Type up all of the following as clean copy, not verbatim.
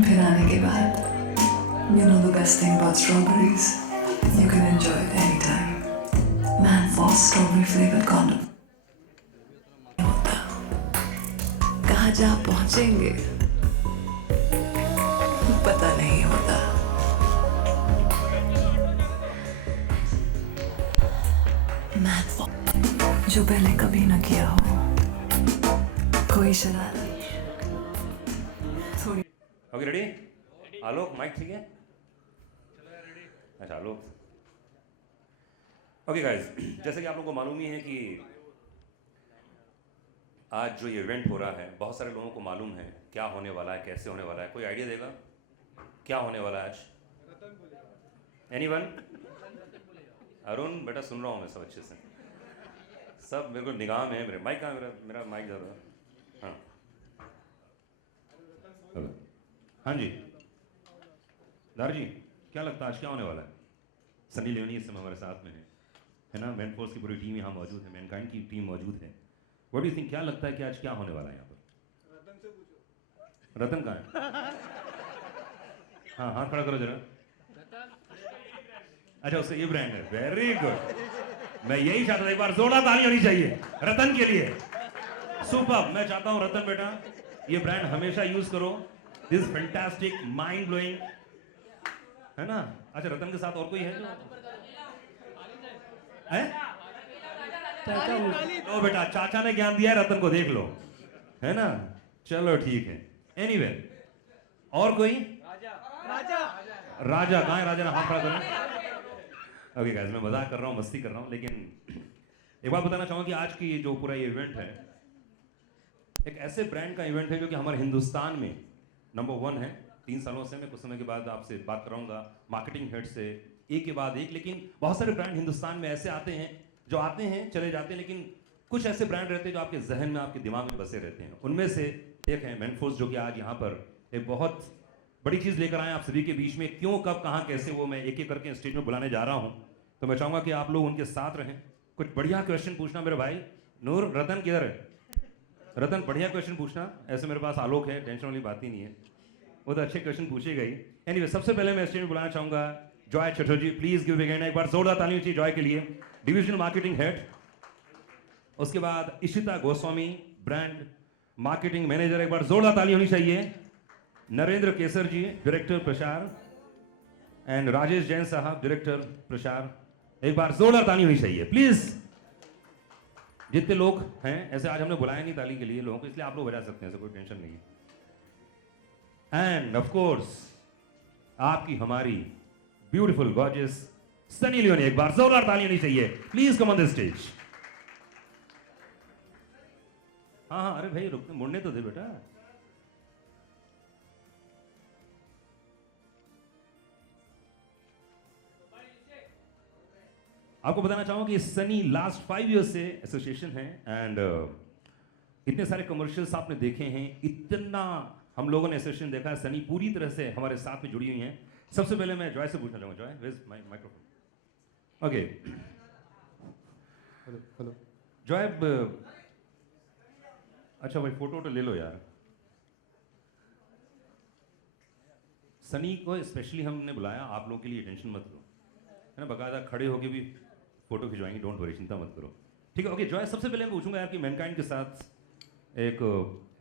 फिर आने के बाद, you know the best thing about strawberries? You can enjoy it anytime. Manforce strawberry flavored condom. होता कहाँ जा पहुँचेंगे पता नहीं होता. Manforce जो पहले कभी न किया हो, कोई शरारत. थोड़ी ओके रेडी? आलोक माइक ठीक है? अच्छा आलोक. ओके गाइस, जैसे कि आप लोगों को मालूम ही है कि आज जो ये इवेंट हो रहा है, बहुत सारे लोगों को मालूम है क्या होने वाला है, कैसे होने वाला है. कोई आइडिया देगा क्या होने वाला है आज? एनीवन? अरुण बेटा सुन रहा हूँ मैं सब अच्छे से. सब मेरे को निगाह में है. मेरे माइक कहाँ? मेरा माइक ज़्यादा. हाँ हाँ जी दार जी, क्या लगता है आज क्या होने वाला है? सनी लियोनी इस समय हमारे साथ में है ना? मैनफोर्स की पूरी टीम यहाँ मौजूद है, मैनकाइंड की टीम मौजूद है. व्हाट डू यू थिंक, क्या लगता है कि आज क्या होने वाला है यहाँ पर? रतन से पूछो. रतन कहाँ है? हाँ हाथ खड़ा करो जरा. अच्छा उससे ये ब्रांड है. Very good. मैं यही चाहता था, एक बार जोरदार ताली होनी चाहिए रतन के लिए. सुपर. मैं चाहता हूँ रतन बेटा ये ब्रांड हमेशा यूज करो. दिस फैंटास्टिक माइंड ब्लोइंग है ना. अच्छा रतन के साथ और कोई है जो है? लो बेटा चाचा ने ज्ञान दिया है रतन को, देख लो है ना. चलो ठीक है. एनीवे और कोई? राजा कहाँ है? राजा ने हाथ खड़ा करो. ओके गाइस, मैं मजाक कर रहा हूँ, मस्ती कर रहा हूँ, लेकिन एक बात बताना चाहूँगा कि आज की जो पूरा ये इवेंट है एक ऐसे ब्रांड का इवेंट है जो कि हमारे हिंदुस्तान में नंबर 1 है. 3 सालों से मैं कुछ समय के बाद आपसे बात कराऊंगा मार्केटिंग हेड से एक के बाद एक. लेकिन बहुत सारे ब्रांड हिंदुस्तान में ऐसे आते हैं जो आते हैं चले जाते हैं, लेकिन कुछ ऐसे ब्रांड रहते हैं जो आपके जहन में आपके दिमाग में बसे रहते हैं. उनमें से एक है मैनफोर्स, जो कि आज यहाँ पर एक बहुत बड़ी चीज़ लेकर आए आप सभी के बीच में. क्यों, कब, कहाँ, कैसे, वो मैं एक एक करके स्टेज में बुलाने जा रहा हूँ. तो मैं चाहूँगा कि आप लोग उनके साथ रहें. कुछ बढ़िया क्वेश्चन पूछना मेरे भाई. नूर रतन किधर है? रतन बढ़िया क्वेश्चन पूछना. ऐसे मेरे पास आलोक है, टेंशन वाली बात ही नहीं है, वो तो अच्छे क्वेश्चन पूछेगा ही. एनीवे सबसे पहले मैं स्टेज में बुलाना चाहूँगा जॉय चटर्जी. प्लीज गिव अगेन एक बार जोरदार ताली चाहिए जॉय के लिए, डिविजनल मार्केटिंग हेड. उसके बाद इशिता गोस्वामी, ब्रांड मार्केटिंग मैनेजर. एक बार जोरदार ताली होनी चाहिए. नरेंद्र केसर जी, डायरेक्टर प्रचार. एंड राजेश जैन साहब, डायरेक्टर प्रचार. एक बार जोरदार ताली होनी चाहिए प्लीज. जितने लोग हैं, ऐसे आज हमने बुलाया नहीं ताली के लिए लोगों को, इसलिए आप लोग बजा सकते हैं, ऐसे कोई टेंशन नहीं है. एंड ऑफ कोर्स आपकी हमारी ब्यूटीफुल गॉर्जियस सनी लियोनी. एक बार जोरदार ताली होनी चाहिए please. Come on the stage. हाँ हाँ अरे भाई रुक, मुड़ने तो दे बेटा. आपको बताना चाहूंगा कि सनी लास्ट 5 ईयर्स से एसोसिएशन है. एंड इतने सारे कमर्शियल्स आपने देखे हैं, इतना हम लोगों ने एसोसिएशन देखा है. सनी पूरी तरह से हमारे साथ में जुड़ी हुई हैं. सबसे पहले मैं जॉय से पूछना चाहूँगा. Joy where is my microphone? Okay hello Joy. अच्छा भाई फोटो तो ले लो यार. सनी को स्पेशली हमने बुलाया आप लोगों के लिए, टेंशन मत लो है ना. बकायदा खड़े होके भी फोटो खिंचवाएंगे, डोंट वरी, चिंता मत करो. ठीक है. ओके जॉय, सबसे पहले मैं पूछूंगा यार कि मैनकाइंड के साथ एक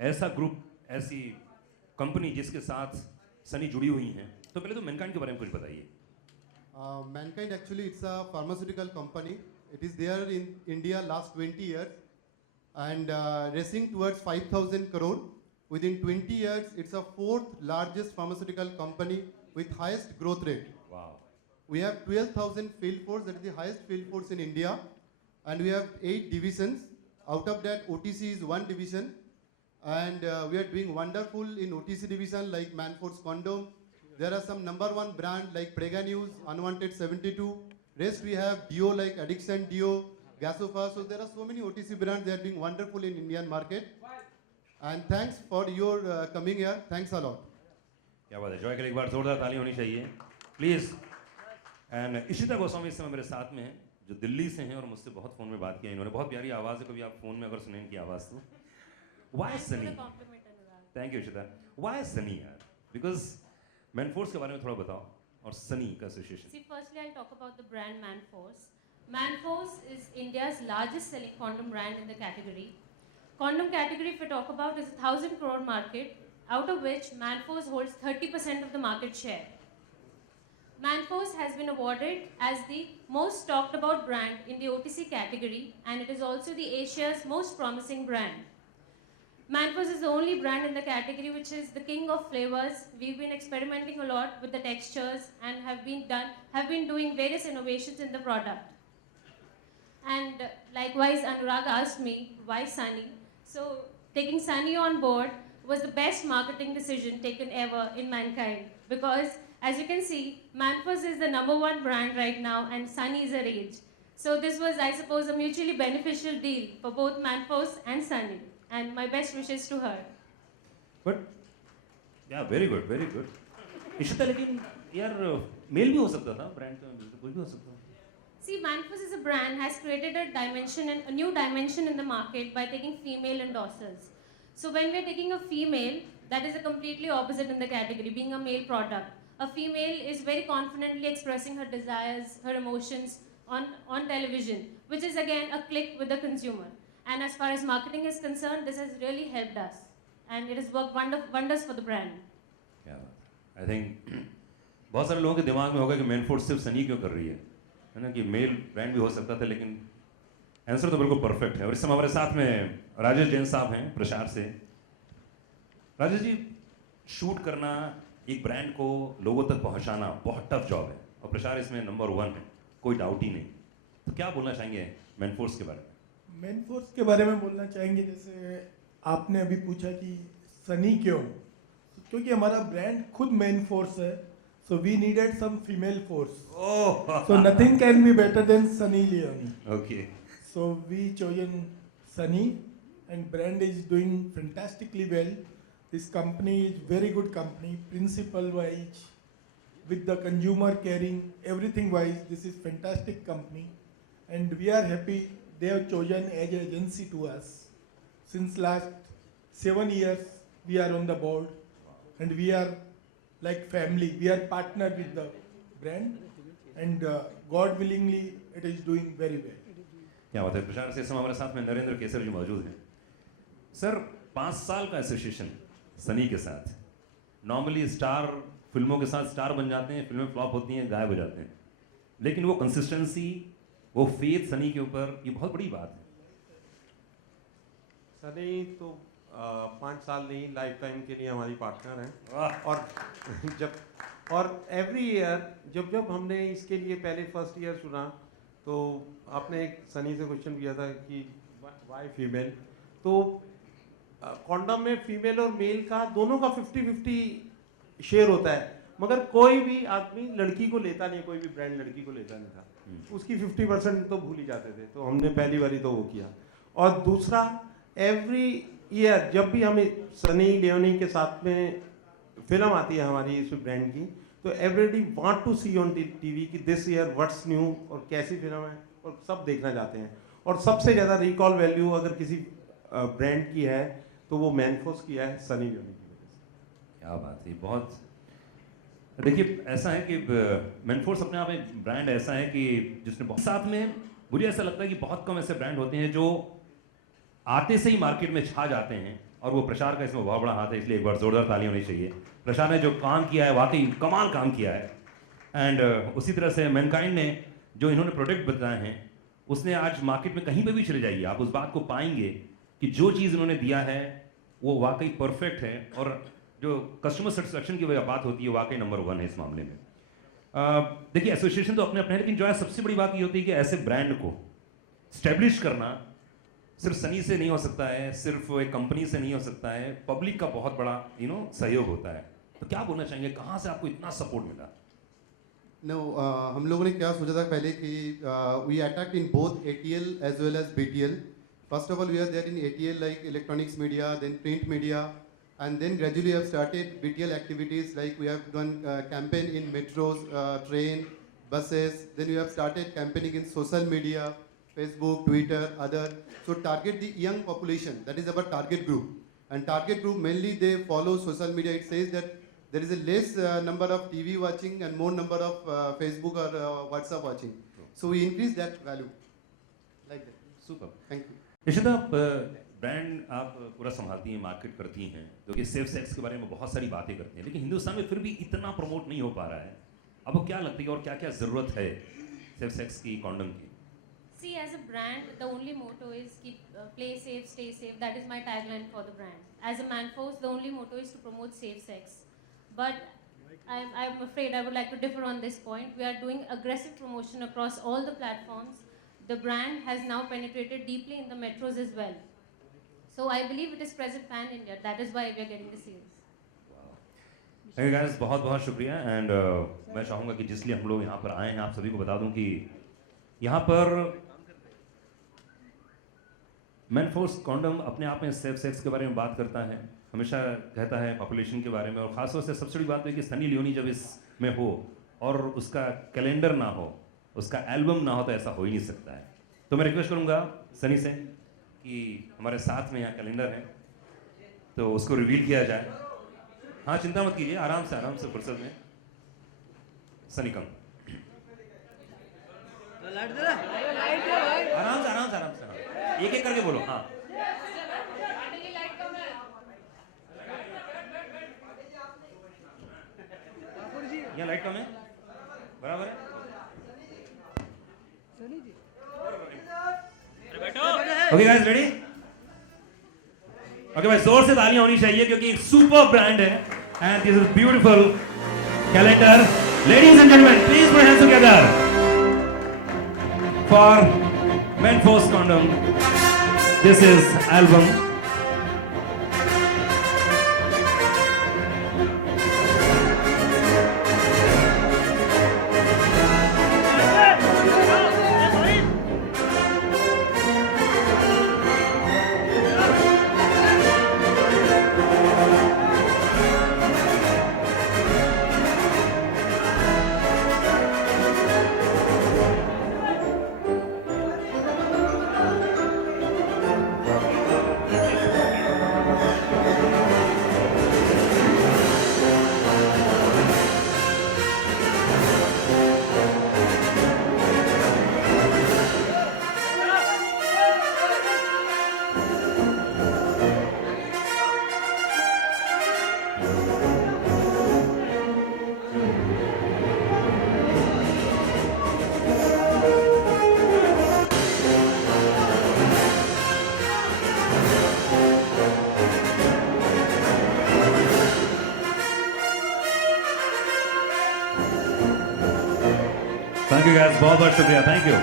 ऐसा ग्रुप, ऐसी कंपनी जिसके साथ सनी जुड़ी हुई हैं, तो पहले तो मैनकाइंड के बारे में कुछ बताइए. Mankind actually it's a pharmaceutical company. It is there in India last 20 years and racing towards 5,000 crore. Within 20 years, it's a 4th largest pharmaceutical company with highest growth rate. Wow. We have 12,000 field force, that is the highest field force in India, and we have 8 divisions. Out of that, OTC is 1 division, and we are doing wonderful in OTC division like Manforce Condom. There are some number 1 brand like Prega News, Unwanted 72. Rest we have Dio like Addiction Dio, Gasofa. So there are so many OTC brands. They are doing wonderful in Indian market. And thanks for your coming here. Thanks a lot. क्या बात है. जॉय के लिए एक बार जोरदार ताली होनी चाहिए प्लीज. एंड इशिता गोस्वामी इस समय मेरे साथ में हैं, जो दिल्ली से हैं और मुझसे बहुत फ़ोन में बात किया. इन्होंने बहुत प्यारी आवाज़ है, कभी आप फ़ोन में अगर सुने इनकी आवाज़ तो. Why Sunny? Thank you Ishita. Why Sunny यार? बिकॉज मैनफोर्स के बारे में थोड़ा बताओ और सनी का association. See, firstly, I'll talk about the brand Manforce. Manforce is India's largest selling condom brand in the category. Condom category, if we talk about, is a 1,000 crore market, out of which Manforce holds 30% of the market share. Manforce has been awarded as the most talked about brand in the OTC category, and it is also the Asia's most promising brand. Manforce is the only brand in the category which is the king of flavors. We've been experimenting a lot with the textures and have been doing various innovations in the product. And likewise, Anurag asked me why Sunny. So taking Sunny on board was the best marketing decision taken ever in Mankind, because as you can see, Manforce is the #1 brand right now and Sunny is a rage. So this was, I suppose, a mutually beneficial deal for both Manforce and Sunny. And my best wishes to her. But yeah very good very good. Ishita, लेकिन यार मेल भी हो सकता था ब्रांड का, कुछ भी हो सकता था. See, Manforce as a brand has created a new dimension in the market by taking female endorsers. So when we're taking a female, that is a completely opposite in the category, being a male product. A female is very confidently expressing her desires, her emotions on television, which is again a click with the consumer. And as far as marketing is concerned, this has really helped us. And it has worked wonders for the brand. क्या बात है. I think बहुत सारे लोगों के दिमाग में होगा कि मैनफोर्स सिर्फ सनी क्यों कर रही है ना, कि मेल ब्रांड भी हो सकता था, लेकिन आंसर तो बिल्कुल परफेक्ट है. और इस समय हमारे साथ में राजेश जैन साहब हैं प्रसार से. राजेश जी, शूट करना, एक ब्रांड को लोगों तक पहुंचाना बहुत टफ जॉब है, और प्रसार इसमें #1 है, कोई डाउट ही नहीं. तो क्या बोलना चाहेंगे मैनफोर्स के बारे में? मैनफोर्स के बारे में बोलना चाहेंगे, जैसे आपने अभी पूछा कि सनी क्यों, क्योंकि हमारा ब्रांड खुद मैनफोर्स है. So we needed some female force. So nothing can be better than Sunny Leone. Okay. So we chosen Sunny, and brand is doing fantastically well. This company is very good company, principle wise, with the consumer caring, everything wise. This is fantastic company, and we are happy they have chosen as an agency to us. Since last 7 years we are on the board, and we are like family. We are partnered with the brand, and God willingly it is doing very well. क्या बात है. प्रशांत से इस समय हमारे साथ में नरेंद्र केसर जी मौजूद हैं. सर, 5 साल का एसोसिएशन सनी के साथ. नॉर्मली स्टार फिल्मों के साथ स्टार बन जाते हैं, फिल्में फ्लॉप होती हैं, गायब हो जाते हैं, लेकिन वो कंसिस्टेंसी, वो फेथ सनी के ऊपर, ये बहुत बड़ी बात है. सनी तो 5 साल नहीं, लाइफ टाइम के लिए हमारी पार्टनर हैं. और एवरी ईयर जब हमने इसके लिए पहले फर्स्ट ईयर चुना, तो आपने एक सनी से क्वेश्चन किया था कि वाई फीमेल. तो कॉन्डम में फीमेल और मेल का दोनों का 50-50 शेयर होता है, मगर कोई भी आदमी लड़की को लेता नहीं, कोई भी ब्रांड लड़की को लेता नहीं था. उसकी 50% तो भूल ही जाते थे. तो हमने पहली बारी तो वो किया. और दूसरा, एवरी ईयर जब भी हम सनी लियोनी के साथ में फिल्म आती है हमारी इस ब्रांड की, तो everybody want to see on TV कि दिस ईयर व्हाट्स न्यू और कैसी फिल्म है, और सब देखना चाहते हैं. और सबसे ज़्यादा रिकॉल वैल्यू अगर किसी ब्रांड की है तो वो मैनफोर्स की है, सनी लियोनी की वजह से. क्या बात है. बहुत देखिए, ऐसा है कि मैनफोर्स अपने आप एक ब्रांड ऐसा है कि जिसने बहुत साथ में, मुझे ऐसा लगता है कि बहुत कम ऐसे ब्रांड होते हैं जो आते से ही मार्केट में छा जाते हैं, और वो प्रसार का इसमें बहुत बड़ा हाथ है. इसलिए एक बार जोरदार ताली होनी चाहिए. प्रसार ने जो काम किया है, वाकई कमाल काम किया है. एंड उसी तरह से मैनकाइंड ने जो इन्होंने प्रोडक्ट बताए हैं, उसने आज मार्केट में कहीं पे भी चले जाइए, आप उस बात को पाएंगे कि जो चीज़ इन्होंने दिया है वो वाकई परफेक्ट है. और जो कस्टमर सेटिस्फेक्शन की बात होती है, वाकई #1 है इस मामले में. देखिए, एसोसिएशन तो अपने अपने हैं, लेकिन जो है सबसे बड़ी बात ये होती है कि ऐसे ब्रांड को स्टैब्लिश करना सिर्फ सनी से नहीं हो सकता है, सिर्फ एक कंपनी से नहीं हो सकता है, पब्लिक का बहुत बड़ा सहयोग होता है. तो क्या बोलना चाहेंगे, कहाँ से आपको इतना सपोर्ट मिला? No, हम लोगों ने क्या सोचा था पहले कि we attacked in both ATL as well as BTL. First of all, we are there in ATL like electronics media, then print media, and then gradually we have started BTL activities like we have done campaign in metros, train, buses. Then we have started campaigning in social media, Facebook, Twitter, other. So target the young population. That is our target group. And target group mainly they follow social media. It says that there is a less number of TV watching and more number of Facebook or WhatsApp watching. So we increase that value. Like that. Super. Thank you. Ishita, ब्रांड आप पूरा संभालती हैं, मार्केट करती हैं, क्योंकि safe sex के बारे में बहुत सारी बातें करती हैं, लेकिन हिंदुस्तान में फिर भी इतना प्रमोट नहीं हो पा रहा है। आपको क्या लगती है और क्या क्या ज़रूरत है सेफ सेक्स की, कॉन्डम की? See, as a brand, the only motto is keep play safe, stay safe. That is my tagline for the brand. As a Manforce, the only motto is to promote safe sex. But I'm afraid I would like to differ on this point. We are doing aggressive promotion across all the platforms. The brand has now penetrated deeply in the metros as well. So I believe it is present pan-India. That is why we are getting the sales. Hey guys, बहुत बहुत शुक्रिया। एंड मैं चाहूँगा कि जिसलिए हम लोग यहाँ पर आए हैं, आप सभी को बता दूँ कि यहाँ पर मैनफोर्स कॉन्डम अपने आप में सेफ सेक्स के बारे में बात करता है, हमेशा कहता है पॉपुलेशन के बारे में, और ख़ासतौर से सबसे बड़ी बात है कि सनी लियोनी जब इसमें हो और उसका कैलेंडर ना हो, उसका एल्बम ना हो, तो ऐसा हो ही नहीं सकता है। तो मैं रिक्वेस्ट करूँगा सनी से कि हमारे साथ में यहाँ कैलेंडर है, तो उसको रिवील किया जाए। हाँ, चिंता मत कीजिए, आराम से फुर्सत में। सनी कम, आराम से हाँ। एक एक करके बोलो। हाँ, यहाँ लाइट कम है, बराबर है। Okay guys, ready? ओके भाई, जोर से तालियां होनी चाहिए क्योंकि एक सुपर ब्रांड है and this is beautiful calendar. Ladies and gentleman, please put hands together for Manforce Condom. This is album. Thank you guys, बहुत बहुत शुक्रिया। Thank you.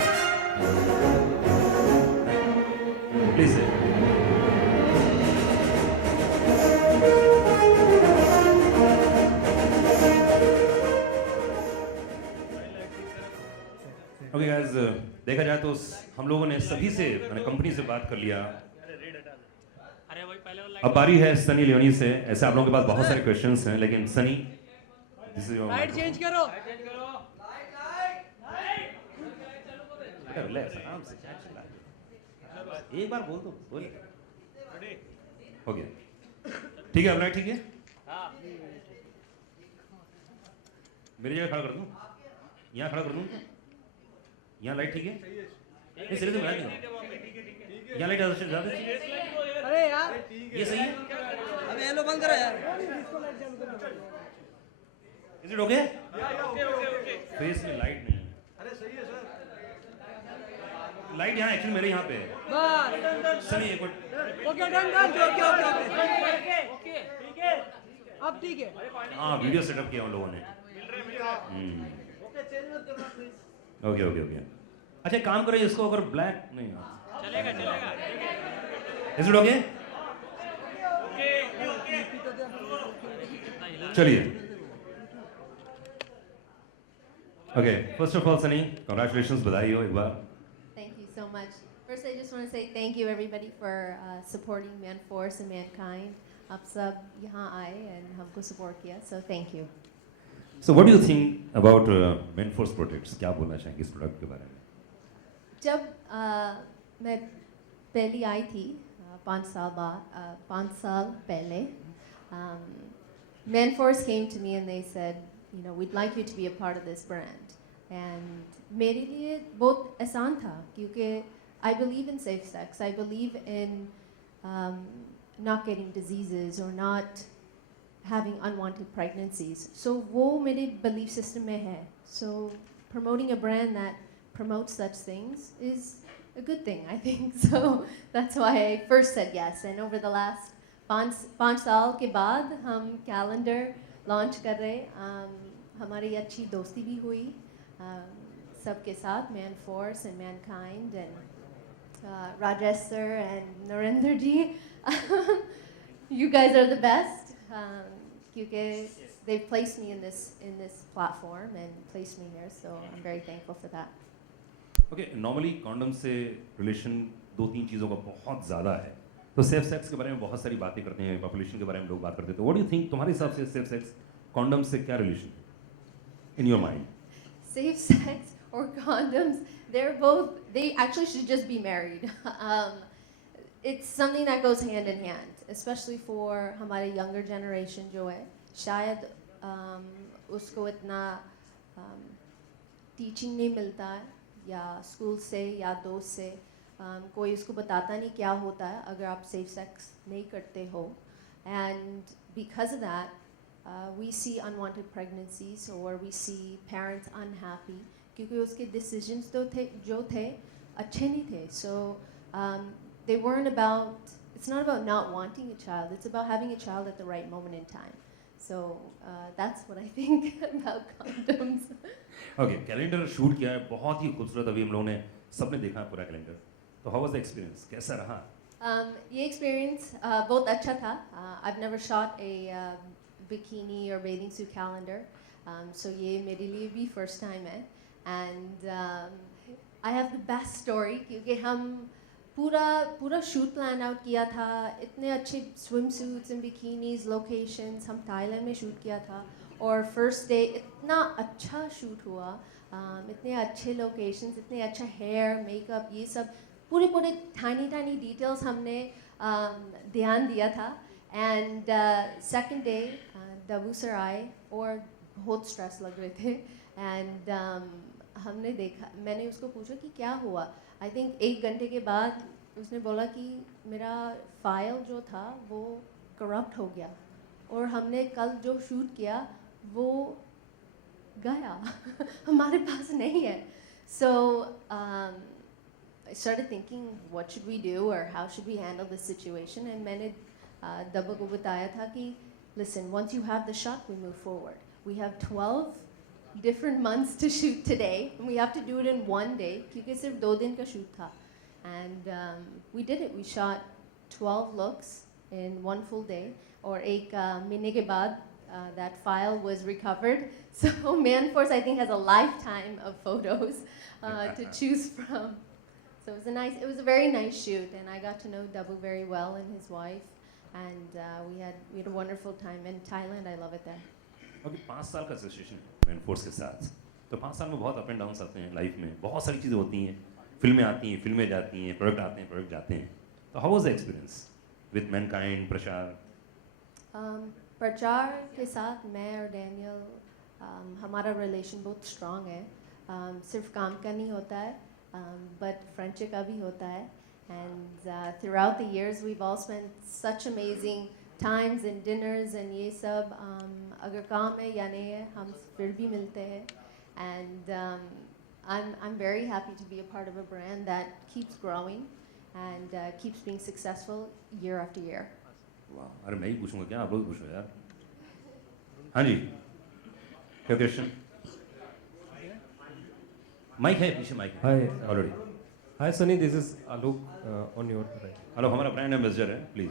Please okay guys, देखा जाए तो हम लोगों ने सभी से, मैंने कंपनी से बात कर लिया। अब बारी है सनी लियोनी से। ऐसे आप लोगों के पास बहुत सारे क्वेश्चंस हैं, लेकिन Sunny, this is your light change करो। रिलैक्स, आराम से, एक बार बोल दो, बोल। हो गया, ठीक है। अब लाइट ठीक है? मेरी जगह खड़ा कर दूं? यहाँ खड़ा कर दूं? यहाँ लाइट ठीक है? नहीं, सिरे से लाइट नहीं, यहाँ लाइट ज़्यादा। अरे यार, ये सही है? अबे येलो बंद करो यार। Is it okay? फेस में लाइट नहीं है। लाइट यहाँ एक्चुअली मेरे यहाँ पे है। बस सनी एक minute. Okay, done done. Okay ठीक है, अब ठीक है। हाँ, वीडियो सेटअप किया उन लोगों ने। Okay okay okay. अच्छा, काम करो, इसको अगर ब्लैक नहीं चलेगा। Is it okay? चलिए। Okay, first of all Sunny, congratulations, बधाई हो एक बार। Thank you so much. First, I just want to say thank you everybody for supporting Manforce and Mankind. आप सब यहाँ आए and हमको support किया, so thank you. So what do you think about Manforce products? क्या बोलना चाहेंगे इस प्रोडक्ट के बारे में? जब मैं पहली आई थी 5 साल पहले, Manforce came to me and they said, you know, we'd like you to be a part of this brand. And मेरे लिए बहुत आसान था क्योंकि I believe in safe sex. I believe in not getting diseases or not having unwanted pregnancies. So वो मेरे belief system में है. So promoting a brand that promotes such things is a good thing, I think. So that's why I first said yes. And over the last 5 साल के बाद हम calendar launch कर रहे. हमारी अच्छी दोस्ती भी हुई सबके साथ, Manforce and Mankind and Rajesh sir and Narendra ji. You guys are the best क्योंकि they've placed me in this platform and placed me here, so I'm very thankful for that. Okay, normally condom से रिलेशन 2-3 चीज़ों का बहुत ज़्यादा है. तो safe sex के बारे में बहुत सारी बातें करते हैं, पॉपुलेशन के बारे में लोग बात करते हैं. तो व्हाट डू यू थिंक, तुम्हारे हिसाब से सेफ सेक्स कॉन्डम से क्या relation in your mind? Safe sex or condoms, they actually should just be married. It's something that goes hand in hand, especially for हमारे younger generation जो है, शायद उसको इतना teaching नहीं मिलता है या स्कूल से या दोस्त से कोई उसको बताता नहीं क्या होता है अगर आप safe sex नहीं करते हो. And because of that, we see unwanted pregnancies or we see parents unhappy क्योंकि उसके decisions जो थे अच्छे नहीं थे. So they weren't about, it's not about not wanting a child, it's about having a child at the right moment in time. So that's what I think about condoms. Okay, calendar shoot किया है, बहुत ही खूबसूरत. अभी हम लोगों ने सबने देखा है पूरा कैलेंडर. तो हाउ वाज द एक्सपीरियंस, कैसा रहा? ये एक्सपीरियंस बहुत अच्छा था. I've never shot a bikini or bathing suit calendar, so ये मेरे लिए भी first time है. And I have the best story क्योंकि हम पूरा शूट प्लान आउट किया था. इतने अच्छे swimsuits and bikinis, locations, हम थाईलैंड में शूट किया था. और फर्स्ट डे इतना अच्छा शूट हुआ, इतने अच्छे लोकेशंस, इतने अच्छा हेयर, मेकअप, ये सब पूरे टाइनी डिटेल्स हमने ध्यान दिया था. एंड सेकंड डे दबू सर आए और बहुत स्ट्रेस लग रहे थे. एंड हमने देखा, मैंने उसको पूछा कि क्या हुआ. आई थिंक 1 घंटे के बाद उसने बोला कि मेरा फाइल जो था वो करप्ट हो गया और हमने कल जो शूट किया वो गया हमारे पास नहीं है. So I started thinking what should we do or how should we handle this situation, and मैंने दबा को बताया था कि listen, once you have the shot we move forward. We have 12 different months to shoot today and we have to do it in one day क्योंकि सिर्फ 2 दिन का शूट था. And we did it. We shot 12 looks in 1 full day. और एक महीने के बाद that file was recovered. So Manforce I think has a lifetime of photos to choose from. So it was a very nice shoot, and I got to know Dabu very well and his wife, and we had a wonderful time in Thailand. I love it there. Okay, 5 साल का association Manforce के साथ. तो 5 साल में बहुत up and downs आते हैं लाइफ में, बहुत सारी चीज़ें होती हैं. फिल्में आती हैं, फिल्में जाती हैं, प्रोडक्ट आते हैं, प्रोडक्ट जाते हैं. तो how was the experience with Mankind, प्रचार? प्रचार के साथ मैं और डैनियल, हमारा रिलेशन बहुत स्ट्रॉन्ग है. सिर्फ काम का नहीं होता है, बट फ्रेंडशिप का भी होता है. And throughout the years we all spend such amazing times and dinners and ये सब. अगर काम है या नहीं है हम फिर भी मिलते हैं. And I'm very happy to be a part of a brand that keeps growing and keeps being successful year after year. वाह, अरे मैं ही पूछूंगा क्या, आप लोग पूछो यार. हाँ जी, क्या क्वेश्चन? माइक है, पीछे माइक है. Hi, already. Hi Sunny, this is Alok on your right. Hello, हमारा ब्रांड एम्बेसडर है, प्लीज.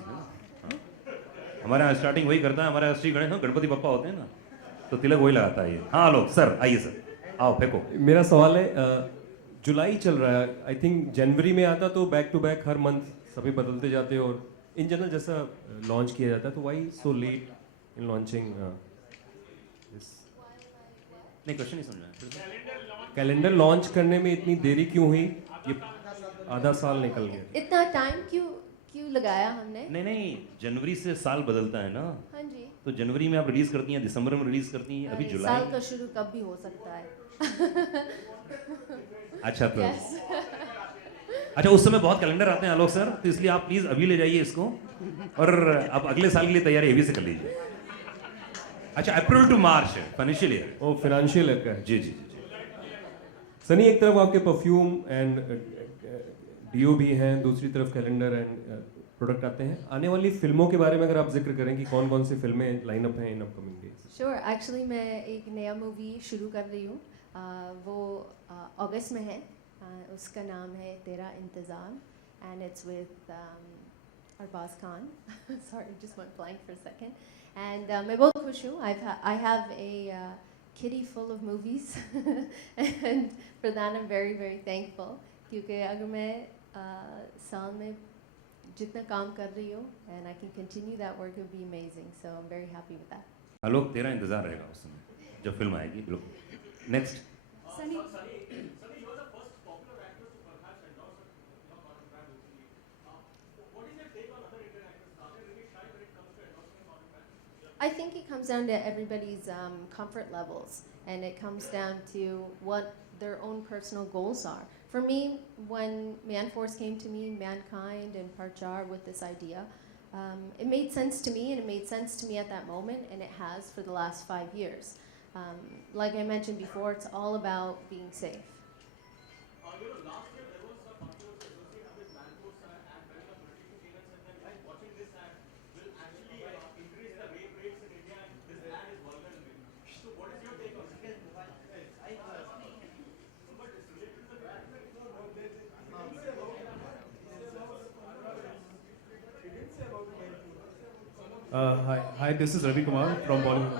हमारे यहाँ स्टार्टिंग वही करता है. हमारे यहाँ श्री गणपति बप्पा होते हैं ना, तो तिलक वही लगाता है. हाँ आलोक सर, आइए सर, आओ फेंको. मेरा सवाल है, जुलाई चल रहा है, आई थिंक जनवरी में आता तो बैक टू बैक हर मंथ सभी बदलते जाते हैं और इन जनरल जैसा लॉन्च किया जाता है, तो why so let in launching this? नहीं, क्वेश्चन नहीं समझा. कैलेंडर लॉन्च करने में इतनी देरी क्यों हुई? ये आधा साल निकल गया. इतना टाइम क्यों लगाया हमने? नहीं, जनवरी से साल बदलता है ना. हाँ जी. तो जनवरी में आप रिलीज करती हैं, दिसंबर में रिलीज करती हैं, अभी अरे, जुलाई साल तो शुरू कब भी हो सकता है. अच्छा तो Yes. अच्छा उस समय बहुत कैलेंडर आते हैं आलोक सर, तो इसलिए आप प्लीज अभी ले जाइए इसको और आप अगले साल के लिए तैयारी अभी से कर लीजिए. अच्छा अप्रैल टू मार्च फाइनेंशियल ईयर. वो फिनेंशियल का है. जी जी जी. सनी, एक तरफ आपके परफ्यूम एंड डीओ भी हैं, दूसरी तरफ कैलेंडर एंड प्रोडक्ट आते हैं. आने वाली फिल्मों के बारे में अगर आप जिक्र करें कि कौन कौन सी फिल्में लाइनअप हैं in upcoming days. Sure. Actually, मैं एक नया मूवी शुरू कर रही हूँ. वो अगस्त में है. उसका नाम है तेरा इंतज़ार and it's with Arbaz Khan. Sorry, just went blank for a second. And मैं बहुत खुश हूँ. I have a kitty full of movies and for that I'm very very thankful. क्योंकि अगर मैं साल में जितना काम कर रही हूँ and I can continue that work, it would be amazing. So I'm very happy with that. आलोक तेरा इंतजार रहेगा उस समय जब फिल्म आएगी. बिल्कुल. नेक्स्ट. Sunny I think it comes down to everybody's comfort levels, and it comes down to what their own personal goals are. For me, when Manforce came to me, Mankind and Parjar with this idea, it made sense to me, and it made sense to me at that moment, and it has for the last 5 years. Like I mentioned before, it's all about being safe. Hi, this is Ravi Kumar from Bollywood.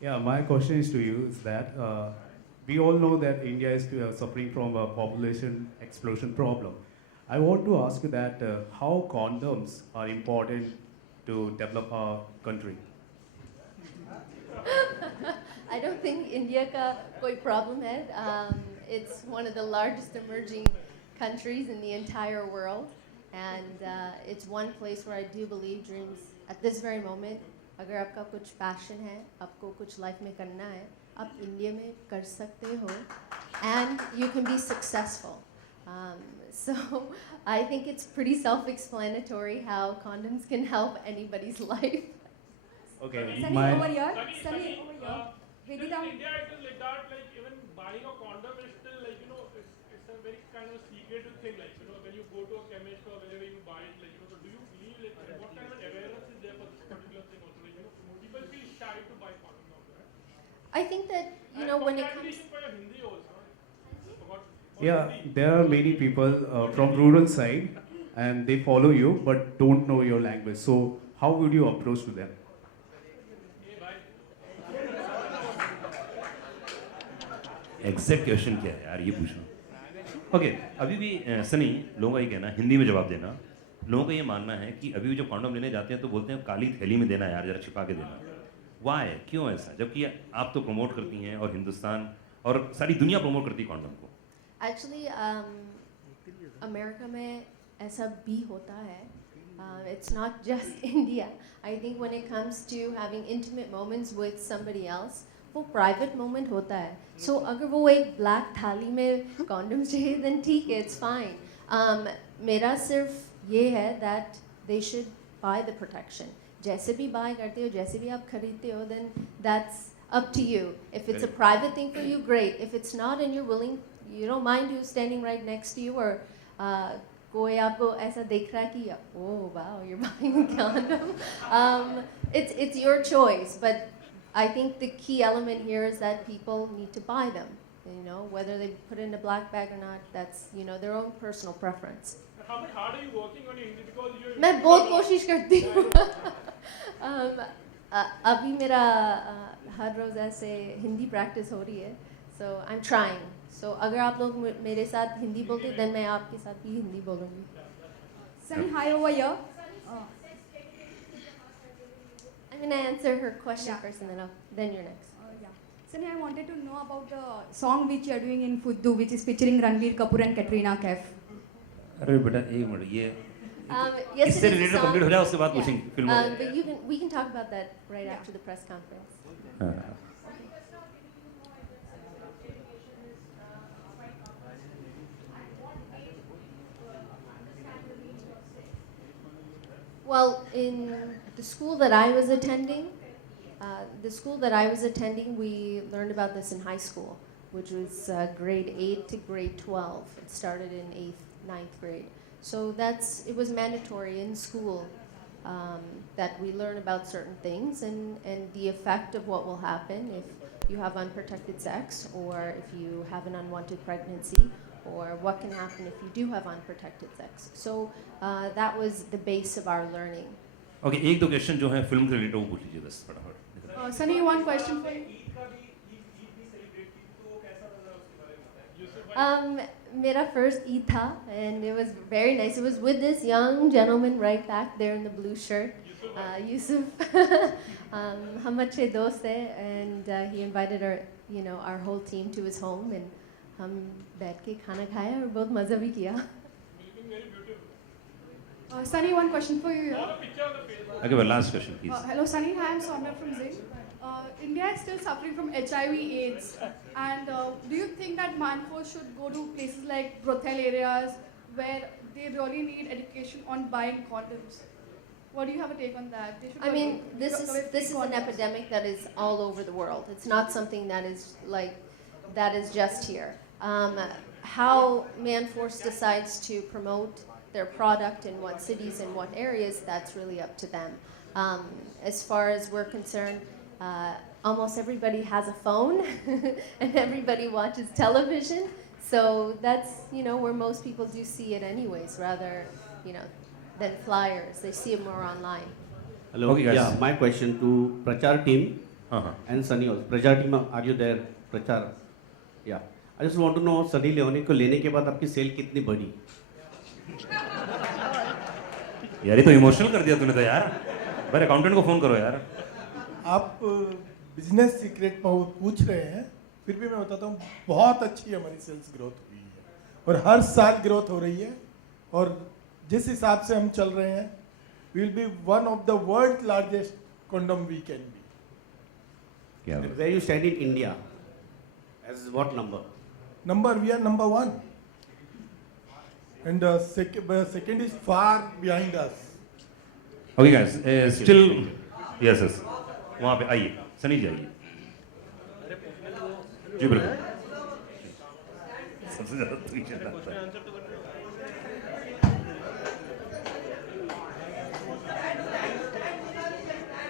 Yeah, my question is to you is that we all know that India is suffering from a population explosion problem. I want to ask you that how condoms are important to develop our country. I don't think India का कोई problem है. It's one of the largest emerging countries in the entire world, and it's one place where I do believe dreams at this very moment. अगर आपका कुछ passion है, आपको कुछ life में करना है, आप India में कर सकते हो, and you can be successful. So I think it's pretty self-explanatory how condoms can help anybody's life. Okay, Sunny over here. Sunny over here. Vedita. In India, it is like that. Like even buying a condom is still like it's a very kind of secretive thing. Like when you go to a chemist or wherever you buy it, like so do you believe like what kind of awareness is there for this particular thing also? Like people feel shy to buy condoms also, right? I think that when it comes. Congratulations for your Hindi also. yeah, there are many people from rural side and they follow you but don't know your language. So how would you approach to them? Exact question क्या है यार ये पूछना. ओके अभी भी सनी लोगों का ये कहना, हिंदी में जवाब देना, लोगों का ये मानना है कि अभी भी जब कॉन्डम लेने जाते हैं तो बोलते हैं काली थैली में देना यार, जरा छिपा के देना. वाई, क्यों ऐसा, जबकि आप तो प्रमोट करती हैं और हिंदुस्तान और सारी दुनिया प्रमोट करती है कॉन्डम को. Actually, अमेरिका में ऐसा भी होता है. It's not just India. I think when it comes to having intimate moments with somebody else, वो private moment होता है. So अगर वो एक black थाली में condoms चाहिए, then ठीक है, it's fine. मेरा सिर्फ ये है that they should buy the protection. जैसे भी buy करते हो, जैसे भी आप खरीदते हो, then that's up to you. If it's a private thing for you, great. If it's not and you're willing, you don't mind who's standing right next to you or कोई आपको ऐसा देख रहा है कि oh wow, you're buying a condom. It's your choice, but I think the key element here is that people need to buy them. Whether they put it in a black bag or not, that's their own personal preference. How hard are you working on your Hindi because you're? मैं बहुत कोशिश करती हूँ. अभी मेरा हर रोज ऐसे हिंदी प्रैक्टिस हो रही है. So I'm trying. So अगर आप लोग मेरे साथ हिंदी बोलते, then मैं आपके साथ भी हिंदी बोलूँगी. Sunny, hi over here. I'm gonna answer her question first, and then you're next. Yeah. Sunny, I wanted to know about the song which you are doing in Fuddu, which is featuring Ranbir Kapoor and Katrina Kaif. अरे बेटा एक मिनट ये Yes, इससे it is a related song. Complete हो जाए उसके बाद Yeah. पूछेंगे film But we can talk about that right after the press conference. Well, in the school that I was attending, we learned about this in high school, which was grade 8 to grade 12. It started in 8th, 9th grade. So it was mandatory in school that we learn about certain things and the effect of what will happen if you have unprotected sex or if you have an unwanted pregnancy or what can happen if you do have unprotected sex. So that was the base of our learning. Okay एक दो क्वेश्चन जो है फिल्म से रिलेटेड वो पूछ लीजिए बस फटाफट Sunny, one question for you. Mera first Eid tha, and it was very nice. It was with this young gentleman right back there in the blue shirt, Yusuf. Hum achhe dost hai, and he invited our whole team to his home, and hum baith ke khana khaya aur bahut maza bhi kiya. Sunny, one question for you. Okay, well, last question, please. Hello, Sunny. Hi, I'm Soumya from Zing. India is still suffering from HIV/AIDS, and do you think that man-force should go to places like brothel areas where they really need education on buying condoms? What do you have a take on that? They should I mean, this give away free is an condoms. epidemic that is all over the world. It's not something that is just here. How Manforce decides to promote their product in what cities and what areas, that's really up to them. As far as we're concerned, almost everybody has a phone and everybody watches television. So that's, where most people do see it anyways, rather, than flyers. They see it more online. Hello. Okay, guys. Yeah, my question to Prachar team and Sunny also. Prachar team, are you there? Prachar. Yeah. I just want to know, Sunny Leone को लेने के बाद आपकी सेल कितनी बढ़ी? यार ये तो इमोशनल कर दिया तूने तो यार भाई अकाउंटेंट को फोन करो यार आप बिजनेस सीक्रेट पूछ रहे हैं, फिर भी मैं बताता हूँ बहुत अच्छी हमारी सेल्स ग्रोथ हुई है और हर साल ग्रोथ हो रही है और जिस हिसाब से हम चल रहे हैं we will be one of the world largest condom we can be. Where you stand in India? As what number? We are number 1. And second is far behind us. Okay guys, still yes वहाँ पे आइए सनी जी आइए जी बिल्कुल सबसे ज़्यादा तू ही चिल्लाता है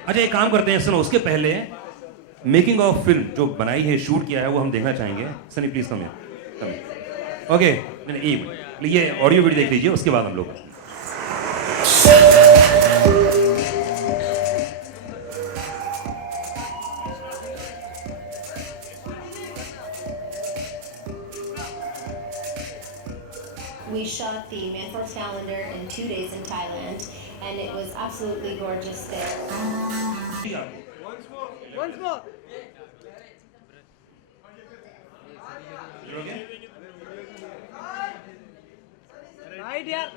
अच्छा एक काम करते हैं सुनो उसके पहले मेकिंग ऑफ फिल्म जो बनाई है शूट किया है वो हम देखना चाहेंगे Sunny please come here okay ये ऑडियो वीडियो देख लीजिए उसके बाद हम लोग We shot the Manforce calendar in 2 days in Thailand, and it was absolutely gorgeous there. Once more. Right here.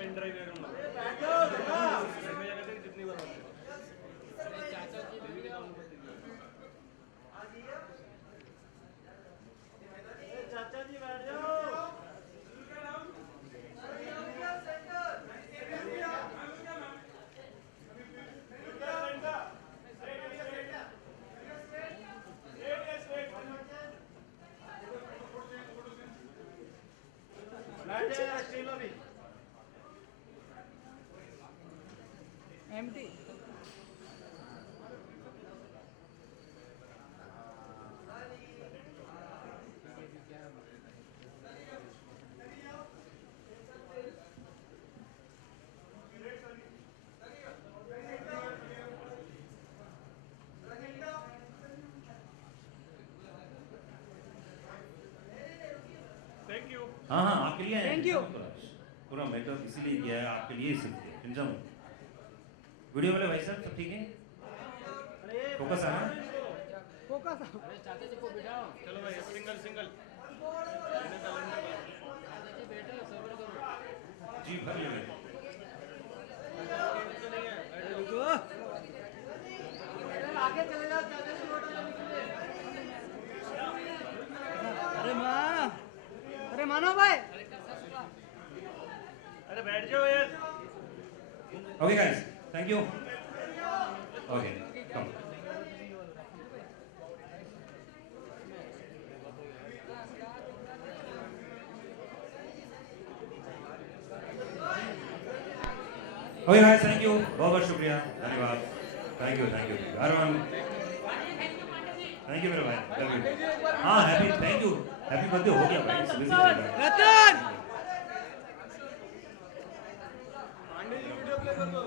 Empty. Thank you. हाँ आपके लिए Thank you. पूरा मेकअप इसीलिए किया है आपके लिए सिर्फ टेंशन वीडियो वाले भाई साहब सब ठीक है फोकस है ना फोकस चलो भाई सिंगल सिंगल जी भर लेंगे। आगे चले जाओ चाचा से फोटो लेने के लिए। अरे मानो भाई, अरे बैठ जाओ यार। Okay guys, thank you. Okay, come. Okay guys, thank you. बहुत बहुत शुक्रिया, धन्यवाद. Thank you. Everyone. Thank you मेरे भाई. हाँ happy, thank you. Happy birthday हो गया भाई. सुबह से चल रहा है. रतन पांडे जी वीडियो प्ले कर दो।